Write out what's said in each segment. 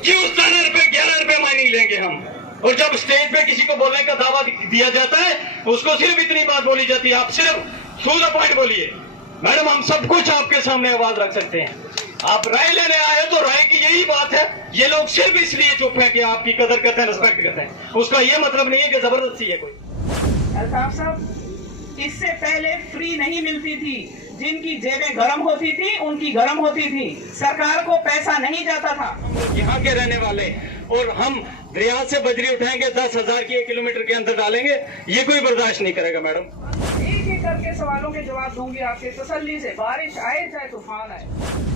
क्यों 11 रुपए माइनिंग लेंगे हम? और जब स्टेज पे किसी को बोलने का दावा दिया जाता है उसको सिर्फ इतनी बात बोली जाती है, आप सिर्फ टू द पॉइंट बोलिए। मैडम हम सब कुछ आपके सामने आवाज रख सकते हैं, आप राय लेने आए तो राय की यही बात है। ये लोग सिर्फ इसलिए चुप है कि आपकी कदर करते हैं, रिस्पेक्ट करते हैं, उसका ये मतलब नहीं है कि जबरदस्ती है कोई। अल्ताफ साहब, इससे पहले फ्री नहीं मिलती थी, जिनकी जेबें गर्म होती थी उनकी गर्म होती थी, सरकार को पैसा नहीं जाता था। यहाँ के रहने वाले और हम दरिया से बजरी उठाएंगे 10,000 की 1 किलोमीटर के अंदर डालेंगे, ये कोई बर्दाश्त नहीं करेगा मैडम। एक एक करके सवालों के जवाब दूंगी आपसे तसल्ली से, बारिश आए चाहे तूफान आए।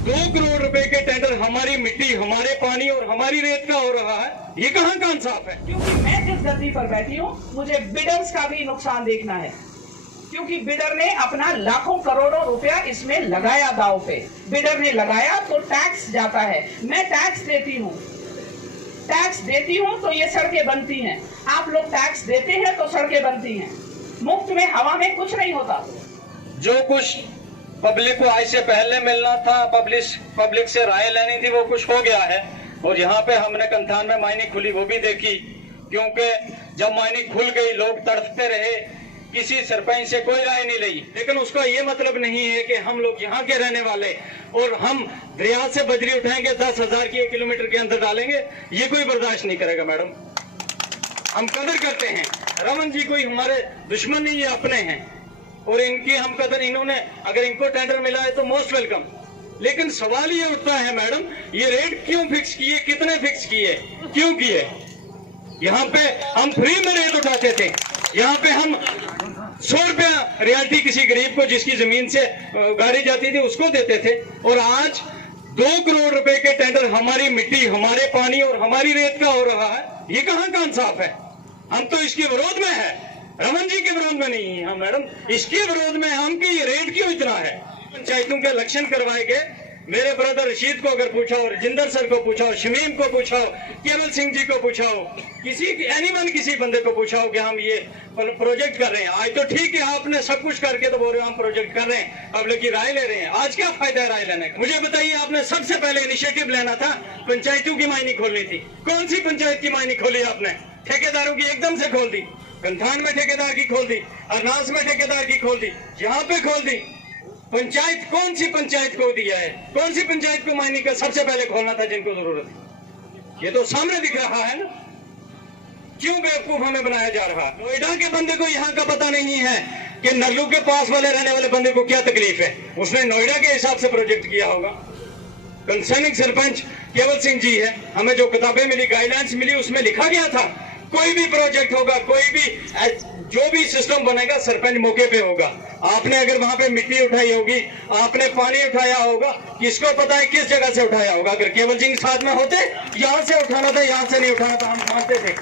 2 करोड़ रुपए के टेंडर हमारी मिट्टी, हमारे पानी और हमारी रेत का हो रहा है, ये कहाँ का इंसाफ है? क्योंकि मैं जिस गद्दी पर बैठी हूँ मुझे बिडर्स का भी नुकसान देखना है, क्योंकि बिडर ने अपना लाखों करोड़ों रुपया इसमें लगाया दाव पे। बिडर ने लगाया तो टैक्स जाता है, मैं टैक्स देती हूँ तो ये सड़कें बनती हैं। आप लोग टैक्स देते हैं तो सड़कें बनती हैं, मुफ्त में हवा में कुछ नहीं होता। जो कुछ पब्लिक को आज से पहले मिलना था, पब्लिक से राय लेनी थी, वो कुछ हो गया है। और यहाँ पे हमने कंथान में माइनिंग खुली वो भी देखी, क्योंकि जब माइनिंग खुल गई लोग तड़पते रहे, किसी सरपंच से कोई राय नहीं ली। लेकिन उसका ये मतलब नहीं है कि हम लोग यहाँ के रहने वाले और हम दरिया से बजरी उठाएंगे 10,000 की 1 किलोमीटर के अंदर डालेंगे, ये कोई बर्दाश्त नहीं करेगा मैडम। हम कदर करते हैं, रमन जी कोई हमारे दुश्मन नहीं है, अपने हैं, और इनकी हम कदर, इन्होंने अगर इनको टेंडर मिला है तो मोस्ट वेलकम। लेकिन सवाल ये उठता है मैडम, ये रेट क्यों फिक्स किए, कितने फिक्स किए, क्यों किए? यहाँ पे हम फ्री में रेट उठाते थे, यहाँ पे हम 100 रुपया रियल्टी किसी गरीब को जिसकी जमीन से गाड़ी जाती थी उसको देते थे, और आज 2 करोड़ रुपए के टेंडर हमारी मिट्टी, हमारे पानी और हमारी रेत का हो रहा है, ये कहाँ का इंसाफ है? हम तो इसके विरोध में है, रमन जी के विरोध में नहीं है हम मैडम, इसके विरोध में हम कि ये रेट क्यों इतना है। पंचायतों के इलेक्शन करवाए गए, मेरे ब्रदर रशीद को अगर पूछा हो, राजिंदर सर को पूछा हो, शमीम को पूछा हो, केवल सिंह जी को पूछा हो, किसी बंदे को पूछा हो कि हम ये प्रोजेक्ट कर रहे हैं। आज तो ठीक है आपने सब कुछ करके तो बोल रहे हो हम प्रोजेक्ट कर रहे हैं, पब्लिक की राय ले रहे हैं, आज क्या फायदा है राय लेने का? मुझे बताइए, आपने सबसे पहले इनिशिएटिव लेना था, पंचायतों की माइनिंग खोलनी थी। कौन सी पंचायत की माइनिंग खोली आपने? ठेकेदारों की एकदम से खोल दी, कंथान में ठेकेदार की खोल दी, अरनास में ठेकेदार की खोल दी, यहाँ पे खोल दी। पंचायत कौन सी पंचायत को दिया है? कौन सी पंचायत को माइनिंग का सबसे पहले खोलना था जिनको जरूरत है? ये तो सामने दिख रहा है ना, क्यों बेवकूफ हमें बनाया जा रहा है? नोएडा के बंदे को यहाँ का पता नहीं है कि नल्लू के पास वाले रहने वाले बंदे को क्या तकलीफ है, उसने नोएडा के हिसाब से प्रोजेक्ट किया होगा। कंसर्निंग सरपंच केवल सिंह जी है, हमें जो किताबें मिली, गाइडलाइंस मिली, उसमें लिखा गया था कोई भी प्रोजेक्ट होगा, कोई भी जो भी सिस्टम बनेगा सरपंच मौके पे होगा। आपने अगर वहां पे मिट्टी उठाई होगी, आपने पानी उठाया होगा, किसको पता है किस जगह से उठाया होगा? अगर केवल सिंह साथ में होते, यहाँ से उठाना था, यहाँ से नहीं उठाना था, हम मानते थे।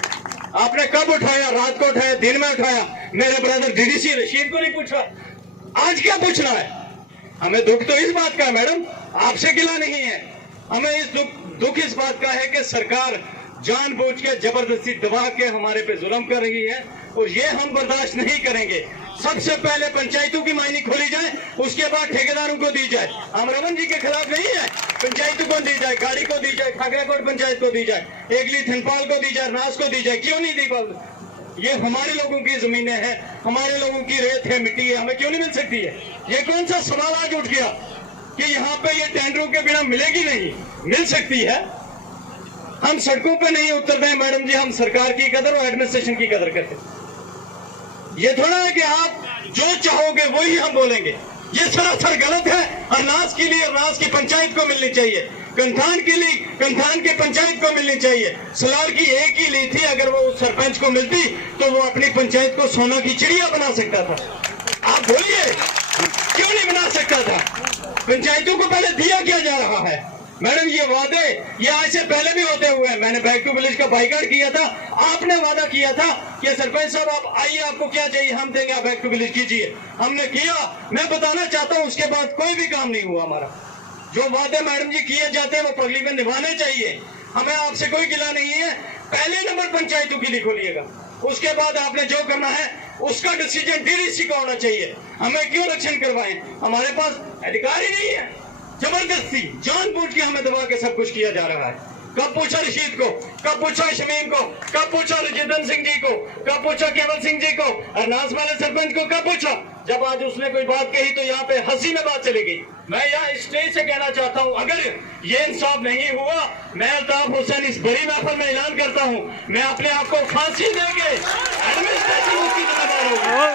आपने कब उठाया? रात को उठाया, दिन में उठाया? मेरे ब्रदर डीडीसी रशीद को नहीं पूछा, आज क्या पूछना है? हमें दुख तो इस बात का है मैडम, आपसे गिला नहीं है, हमें दुख इस बात का है कि सरकार जानबूझ के जबरदस्ती दबा के हमारे पे जुल्म कर रही है, और ये हम बर्दाश्त नहीं करेंगे। सबसे पहले पंचायतों की माइनिंग खोली जाए, उसके बाद ठेकेदारों को दी जाए। हम रमन जी के खिलाफ नहीं है, पंचायतों को दी जाए, गाड़ी को दी जाए, खागराकोट पंचायत को दी जाए, एगली थनपाल को दी जाए, नास को दी जाए, क्यों नहीं दी? ये हमारे लोगों की जमीनें हैं, हमारे लोगों की रेत है, मिट्टी है, हमें क्यों नहीं मिल सकती है? ये कौन सा सवाल आज उठ गया कि यहाँ पे ये टेंडरों के बिना मिलेगी नहीं? मिल सकती है। हम सड़कों पे नहीं उतरते हैं मैडम जी, हम सरकार की कदर और एडमिनिस्ट्रेशन की कदर करते हैं। ये थोड़ा है कि आप जो चाहोगे वही हम बोलेंगे, ये सरासर गलत है। अरनास के लिए अरनास की पंचायत को मिलनी चाहिए, कंथान के लिए कंथान की पंचायत को मिलनी चाहिए। सलाल की एक ही ली थी, अगर वो सरपंच को मिलती तो वो अपनी पंचायत को सोना की चिड़िया बना सकता था। आप बोलिए क्यों नहीं बना सकता था? पंचायतों को पहले दिया क्या जा रहा है मैडम? ये वादे ये आज से पहले भी होते हुए हैं। मैंने बैक टू विलेज का बाइकाट किया था, आपने वादा किया था कि सरपंच साहब आप आइए, आपको क्या चाहिए हम देंगे, आप बैक टू विलेज कीजिए। हमने किया। मैं बताना चाहता हूँ उसके बाद कोई भी काम नहीं हुआ हमारा। जो वादे मैडम जी किए जाते हैं वो पगली में निभाने चाहिए। हमें आपसे कोई गिला नहीं है। पहले नंबर पंचायतों के लिए खोलिएगा, उसके बाद आपने जो करना है उसका डिसीजन डीडीसी का होना चाहिए। हमें क्यों इलेक्शन करवाएं? हमारे पास अधिकार ही नहीं है। जबरदस्ती जानबूझ के हमें दबा के सब कुछ किया जा रहा है। कब पूछा रशीद को, कब पूछा शमीम को, कब पूछा रजिदन सिंह जी को, कब पूछा केवल सिंह जी को, अरनास वाले सरपंच को कब पूछा? जब आज उसने कोई बात कही तो यहाँ पे हंसी में बात चली गई। मैं यहाँ स्टेज से कहना चाहता हूँ, अगर ये इंसाफ नहीं हुआ, मैं अल्ताफ हुसैन इस बड़ी महफिल में ऐलान करता हूँ, मैं अपने आप को फांसी देके एडमिनिस्ट्रेशन उसकी जिम्मेदार होगा।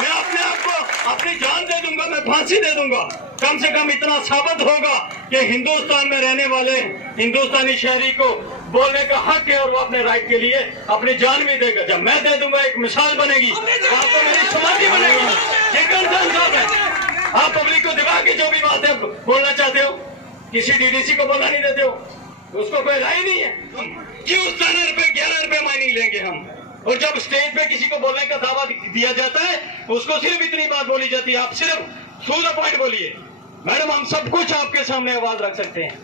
मैं अपने आप को अपनी जान दे दूंगा, मैं फांसी दे दूंगा। कम से कम इतना साबित होगा कि हिंदुस्तान में रहने वाले हिंदुस्तानी शहरी को बोलने का हक है और वो अपने राइट के लिए अपनी जान भी देगा। जब मैं दे दूंगा एक मिसाल बनेगी, आपको मेरी समाधि बनेगी। ये कंसर्न साहब है, आप पब्लिक को दिखा के जो भी बातें बोलना चाहते हो, किसी डीडीसी को बोलना नहीं देते हो, उसको कोई राय नहीं है। क्यों 17 रुपए 11 रुपए माइनिंग लेंगे हम? और जब स्टेज पे किसी को बोलने का दावा दिया जाता है, उसको सिर्फ इतनी बात बोली जाती है, आप सिर्फ टू द पॉइंट बोलिए। मैडम, हम सब कुछ आपके सामने आवाज रख सकते हैं।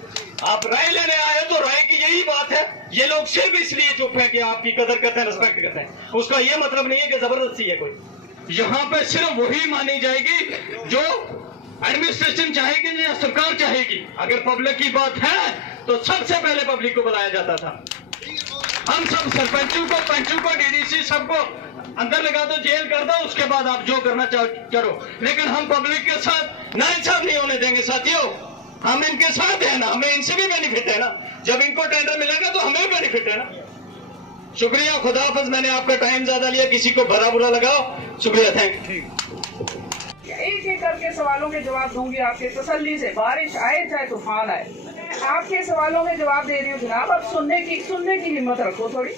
आप राय लेने आए तो राय की यही बात है। ये लोग सिर्फ इसलिए चुप है कि आपकी कदर करते हैं, रिस्पेक्ट करते हैं। उसका ये मतलब नहीं है कि जबरदस्ती है कोई। यहाँ पे सिर्फ वही मानी जाएगी जो एडमिनिस्ट्रेशन चाहेगी या सरकार चाहेगी। अगर पब्लिक की बात है तो सबसे पहले पब्लिक को बुलाया जाता था। हम सब सरपंचों को, पंचों को, डीडीसी सबको अंदर लगा दो, जेल कर दो, उसके बाद आप जो करना चाहो करो। लेकिन हम पब्लिक के साथ नाइंसाफ नहीं होने देंगे साथियों। हम इनके साथ हैं ना, हमें इनसे भी बेनिफिट है ना। जब इनको टेंडर मिलेगा तो हमें बेनिफिट है ना। शुक्रिया, खुदा हाफिज। मैंने आपका टाइम ज्यादा लिया, किसी को भला बुरा लगाओ। शुक्रिया, थैंक यू। एक एक करके सवालों के जवाब दूंगी आपके तसल्ली से, बारिश आए चाहे तूफान आए। आपके सवालों में जवाब दे रही हूँ जनाब। अब सुनने की हिम्मत रखो थोड़ी।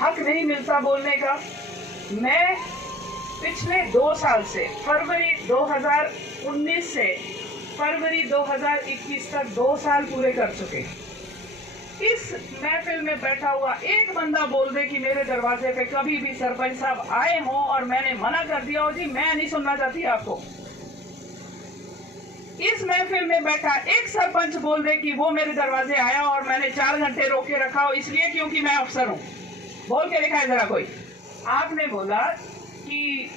हक नहीं मिलता बोलने का। मैं पिछले 2 साल से, फरवरी 2019 से फरवरी 2021 तक 2 साल पूरे कर चुके। इस महफिल में बैठा हुआ एक बंदा बोल दे कि मेरे दरवाजे पे कभी भी सरपंच साहब आए हों और मैंने मना कर दिया हो, जी मैं नहीं सुनना चाहती आपको। इस महफिल में बैठा एक सरपंच बोल दे कि वो मेरे दरवाजे आया और मैंने 4 घंटे रोक के रखा हो इसलिए क्योंकि मैं अफसर हूं, बोल के दिखाए जरा कोई। आपने बोला कि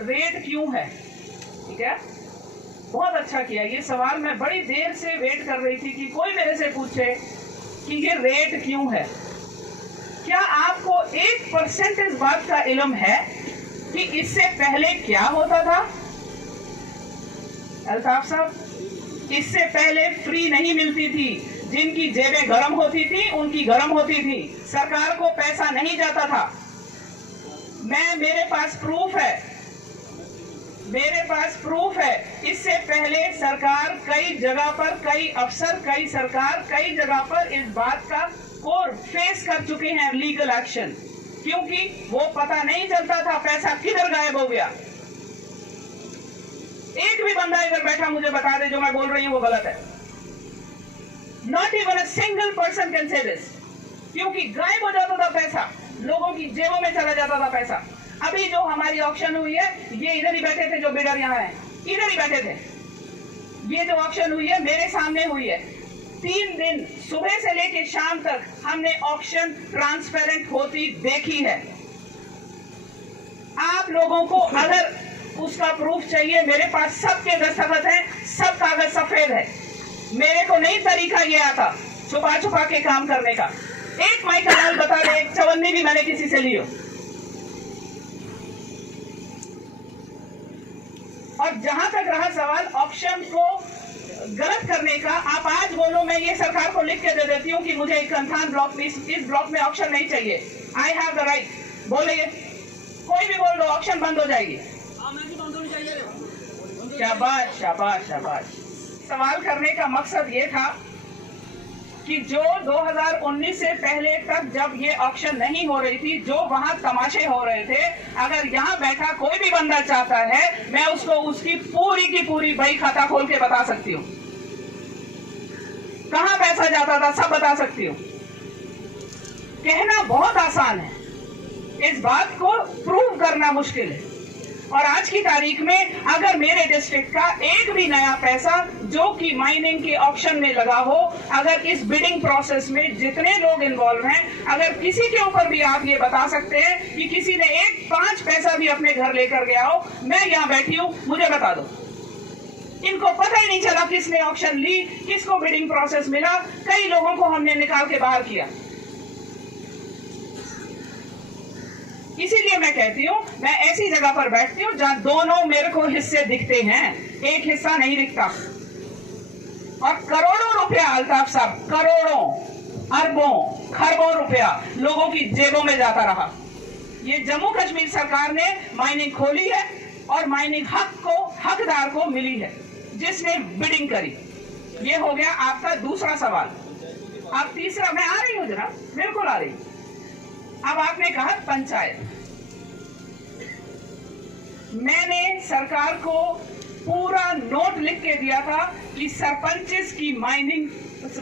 रेट क्यों है, ठीक है, बहुत अच्छा किया। ये सवाल मैं बड़ी देर से वेट कर रही थी कि कोई मेरे से पूछे कि ये रेट क्यों है। क्या आपको 1% इस बात का इल्म है कि इससे पहले क्या होता था? अल्ताफ साहब, इससे पहले फ्री नहीं मिलती थी। जिनकी जेबें गर्म होती थी उनकी गर्म होती थी, सरकार को पैसा नहीं जाता था। मेरे पास प्रूफ है। इससे पहले सरकार कई जगह पर, कई अफसर, कई सरकार कई जगह पर इस बात का को फेस कर चुके हैं लीगल एक्शन, क्योंकि वो पता नहीं चलता था पैसा किधर गायब हो गया। एक भी बंदा इधर बैठा मुझे बता दे जो मैं बोल रही हूं वो गलत है। Not even a single person can say this, क्योंकि गायब हो जाता था पैसा, लोगों की जेबों में चला जाता था पैसा। अभी जो हमारी ऑक्शन हुई है, ये इधर ही बैठे थे, जो बिडर यहाँ है इधर ही बैठे थे। ये जो ऑक्शन हुई है मेरे सामने हुई है। 3 दिन सुबह से लेकर शाम तक हमने ऑक्शन ट्रांसपेरेंट होती देखी है। आप लोगों को अगर उसका प्रूफ चाहिए, मेरे पास सबके दस्तखत हैं, सब कागज सफेद है। मेरे को नहीं तरीका ये आता छुपा छुपा के काम करने का। एक माई का नाम बता दे, एक चवन्नी भी मैंने किसी से ली हो। और जहां तक रहा सवाल ऑप्शन को गलत करने का, आप आज बोलो मैं ये सरकार को लिख के दे देती हूँ कि मुझे कंथान ब्लॉक में, इस ब्लॉक में ऑप्शन नहीं चाहिए, आई हैव द राइट, बोलिए, कोई भी बोल दो, ऑप्शन बंद हो जाएगी। शाबाश शाबाश शाबाश। सवाल करने का मकसद ये था कि जो 2019 से पहले तक जब ये ऑक्शन नहीं हो रही थी, जो वहां तमाशे हो रहे थे, अगर यहाँ बैठा कोई भी बंदा चाहता है, मैं उसको उसकी पूरी की पूरी बही खाता खोल के बता सकती हूँ, कहां पैसा जाता था सब बता सकती हूँ। कहना बहुत आसान है, इस बात को प्रूव करना मुश्किल है। और आज की तारीख में अगर मेरे डिस्ट्रिक्ट का एक भी नया पैसा जो कि माइनिंग के ऑक्शन में लगा हो, अगर इस बिडिंग प्रोसेस में जितने लोग इन्वॉल्व हैं, अगर किसी के ऊपर भी आप ये बता सकते हैं कि किसी ने 1 5 पैसा भी अपने घर लेकर गया हो, मैं यहाँ बैठी हूँ, मुझे बता दो। इनको पता ही नहीं चला किसने ऑक्शन ली, किसको बिडिंग प्रोसेस मिला। कई लोगों को हमने निकाल के बाहर किया। इसीलिए मैं कहती हूँ, मैं ऐसी जगह पर बैठती हूँ जहां दोनों मेरे को हिस्से दिखते हैं, एक हिस्सा नहीं दिखता। और करोड़ों रुपया अल्ताफ साहब, करोड़ों, अरबों, खरबों रुपया लोगों की जेबों में जाता रहा। ये जम्मू कश्मीर सरकार ने माइनिंग खोली है और माइनिंग हकदार को मिली है जिसने बिडिंग करी। ये हो गया आपका दूसरा सवाल। अब तीसरा, मैं आ रही हूँ जरा, बिल्कुल आ रही। अब आपने कहा पंचायत। मैंने सरकार को पूरा नोट लिख के दिया था कि सरपंचेस की माइनिंग,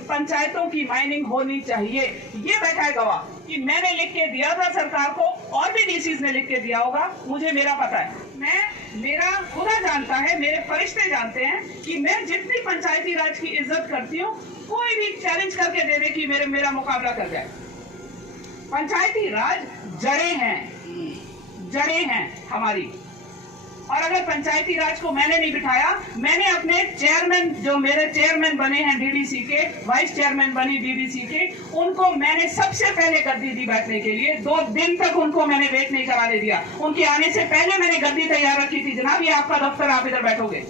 पंचायतों की माइनिंग होनी चाहिए। ये बैठा है गवाह कि मैंने लिख के दिया था सरकार को, और भी डीसीज ने लिख के दिया होगा, मुझे मेरा पता है। मेरा खुदा जानता है, मेरे फरिश्ते जानते हैं कि मैं जितनी पंचायती राज की इज्जत करती हूँ, कोई भी चैलेंज करके दे दे कि मेरा मुकाबला कर जाए। पंचायती राज जड़ें हैं हमारी। और अगर पंचायती राज को मैंने नहीं बिठाया, मैंने अपने चेयरमैन, जो मेरे चेयरमैन बने हैं डीडीसी के, वाइस चेयरमैन बनी डीडीसी के, उनको मैंने सबसे पहले गद्दी दी बैठने के लिए। 2 दिन तक उनको मैंने वेट नहीं कराने दिया। उनके आने से पहले मैंने गद्दी तैयार रखी थी। जनाब, ये आपका दफ्तर, आप इधर बैठोगे,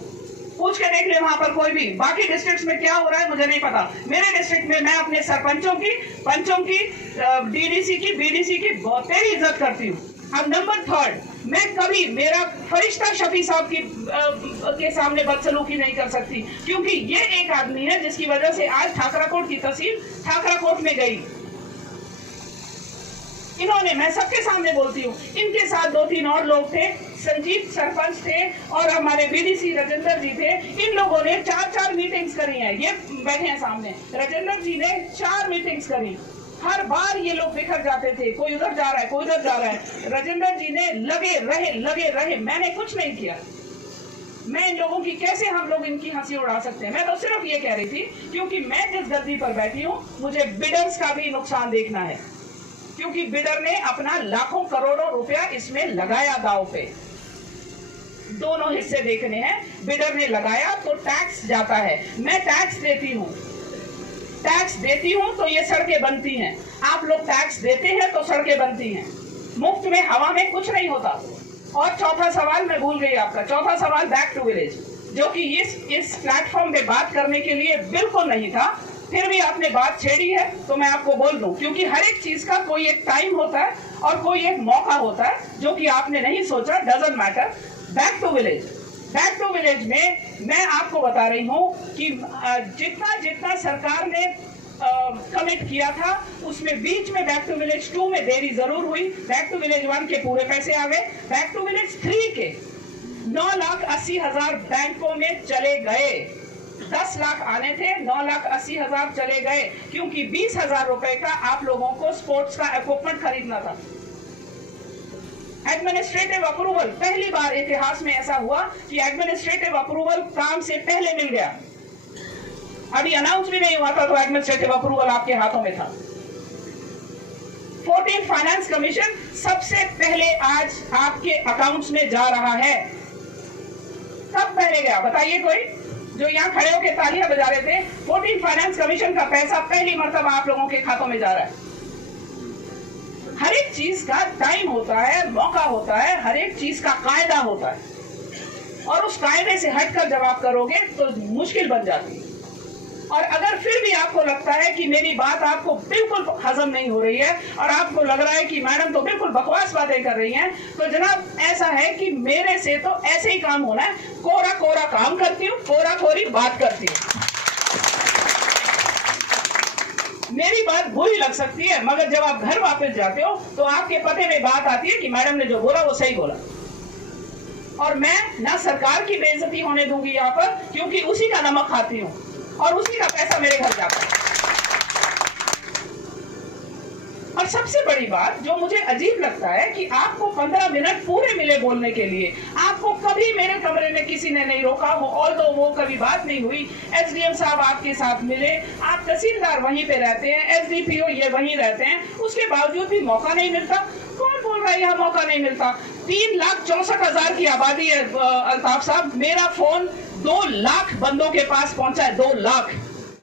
पूछ के देख ले वहां पर कोई भी। बाकी डिस्ट्रिक्ट्स में क्या हो रहा है मुझे नहीं पता। मेरे डिस्ट्रिक्ट में मैं अपने सरपंचों की, पंचों की, डीडीसी की, बीडीसी की बहुत तेरी इज्जत करती हूँ। अब नंबर 3, मैं कभी मेरा फरिश्ता शफी साहब के सामने बदसलूकी नहीं कर सकती, क्योंकि ये एक आदमी है जिसकी वजह से आज ठाकराकोट की तहसील ठाकराकोट में गई। इन्होंने, मैं सबके सामने बोलती हूँ, इनके साथ 2-3 और लोग थे, संजीव सरपंच थे और हमारे बीडीसी राजेंद्र जी थे। इन लोगों ने 4 मीटिंग्स करी हैं। ये बैठे हैं सामने, राजेंद्र जी ने 4 मीटिंग्स करी। हर बार ये लोग बिखर जाते थे, कोई उधर जा रहा है, कोई उधर जा रहा है। राजेंद्र जी ने लगे रहे। मैंने कुछ नहीं किया। मैं इन लोगों की कैसे, हम लोग इनकी हंसी उड़ा सकते हैं। मैं तो सिर्फ ये कह रही थी, क्योंकि मैं जिस गद्दी पर बैठी हूँ, मुझे बिडर्स का भी नुकसान देखना है, क्योंकि बिडर ने अपना लाखों करोड़ों रुपया इसमें लगाया दांव पे। दोनों हिस्से देखने हैं। बिडर ने लगाया तो टैक्स जाता है, मैं टैक्स देती हूं तो ये सड़कें बनती हैं। आप लोग टैक्स देते हैं तो सड़कें बनती हैं। मुफ्त में, हवा में कुछ नहीं होता। और चौथा सवाल मैं भूल गई आपका, चौथा सवाल बैक टू विलेज, जो कि इस प्लेटफॉर्म पे बात करने के लिए बिल्कुल नहीं था, फिर भी आपने बात छेड़ी है तो मैं आपको बोल दूं, क्योंकि हर एक चीज का कोई एक टाइम होता है और कोई एक मौका होता है, जो कि आपने नहीं सोचा। Doesn't matter. Back to village में मैं आपको बता रही हूं कि जितना सरकार ने कमिट किया था, उसमें बीच में बैक टू विलेज 2 में देरी जरूर हुई। बैक टू विलेज 1 के पूरे पैसे आ गए। बैक टू विलेज 3 के 9,80,000 बैंकों में चले गए। 10 लाख आने थे, 9,80,000 चले गए, क्योंकि 20,000 रुपए का आप लोगों को स्पोर्ट्स का इक्विपमेंट खरीदना था। एडमिनिस्ट्रेटिव अप्रूवल, पहली बार इतिहास में ऐसा हुआ कि एडमिनिस्ट्रेटिव अप्रूवल काम से पहले मिल गया। अभी अनाउंस भी नहीं हुआ था तो एडमिनिस्ट्रेटिव अप्रूवल आपके हाथों में था। 14 फाइनेंस कमीशन सबसे पहले आज आपके अकाउंट्स में जा रहा है। कब पहले गया बताइए कोई, जो यहाँ खड़े होकर तालियां बजा रहे थे। 14 फाइनेंस कमीशन का पैसा पहली मर्तबा आप लोगों के खातों में जा रहा है। हर एक चीज का टाइम होता है, मौका होता है, हर एक चीज का कायदा होता है, और उस कायदे से हटकर जब आप करोगे तो मुश्किल बन जाती है। और अगर फिर भी आपको लगता है कि मेरी बात आपको बिल्कुल हजम नहीं हो रही है और आपको लग रहा है कि मैडम तो बिल्कुल बकवास बातें कर रही हैं, तो जनाब ऐसा है कि मेरे से तो ऐसे ही काम होना है। कोरा काम करती हूँ, कोरी बात करती हूँ। मेरी बात बुरी लग सकती है, मगर जब आप घर वापस जाते हो तो आपके पते में बात आती है कि मैडम ने जो बोला वो सही बोला। और मैं ना सरकार की बेइज्जती होने दूंगी यहाँ पर, क्योंकि उसी का नमक खाती हूँ और उसी का पैसा मेरे घर जाता है। और सबसे बड़ी बात जो मुझे अजीब लगता है कि आपको 15 मिनट पूरे मिले बोलने के लिए, आपको कभी मेरे कमरे में किसी ने नहीं रोका हो, और तो वो कभी बात नहीं हुई। एसडीएम साहब आपके साथ मिले, आप तहसीलदार वहीं पे रहते हैं, एसडीपीओ ये वहीं रहते हैं, उसके बावजूद भी मौका नहीं मिलता। कौन बोल रहा है यहाँ मौका नहीं मिलता? 3,64,000 की आबादी है अल्ताफ साहब। मेरा फोन 2 लाख बंदों के पास पहुंचा है, 2 लाख।